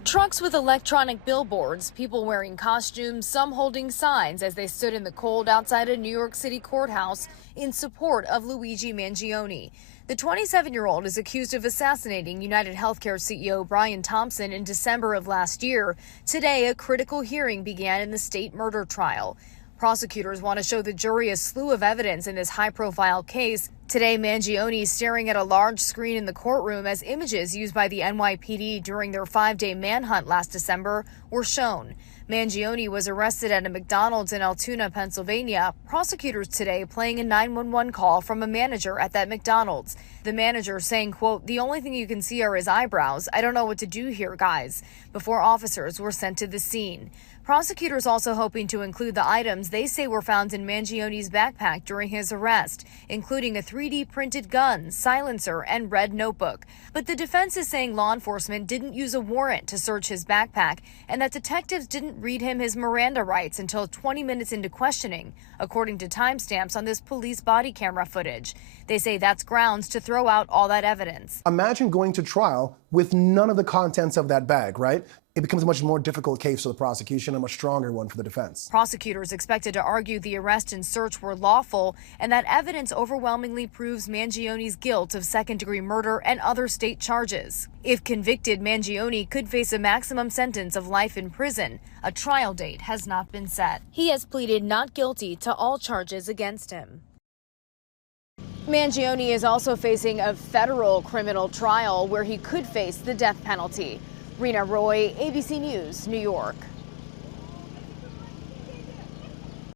Trucks with electronic billboards, people wearing costumes, some holding signs as they stood in the cold outside a New York City courthouse in support of Luigi Mangione. The 27-year-old is accused of assassinating United Healthcare CEO Brian Thompson in December of last year. Today, a critical hearing began in the state murder trial. Prosecutors want to show the jury a slew of evidence in this high-profile case. Today, Mangione is staring at a large screen in the courtroom as images used by the NYPD during their 5-day manhunt last December were shown. Mangione was arrested at a McDonald's in Altoona, Pennsylvania. Prosecutors today playing a 911 call from a manager at that McDonald's. The manager saying, quote, "The only thing you can see are his eyebrows. I don't know what to do here, guys," before officers were sent to the scene. Prosecutors also hoping to include the items they say were found in Mangione's backpack during his arrest, including a 3D printed gun, silencer, and red notebook. But the defense is saying law enforcement didn't use a warrant to search his backpack and that detectives didn't read him his Miranda rights until 20 minutes into questioning, according to timestamps on this police body camera footage. They say that's grounds to throw out all that evidence. Imagine going to trial with none of the contents of that bag, right? It becomes a much more difficult case for the prosecution, a much stronger one for the defense. Prosecutors expected to argue the arrest and search were lawful and that evidence overwhelmingly proves Mangione's guilt of second-degree murder and other state charges. If convicted, Mangione could face a maximum sentence of life in prison. A trial date has not been set. He has pleaded not guilty to all charges against him. Mangione is also facing a federal criminal trial where he could face the death penalty. Rena Roy, ABC News, New York.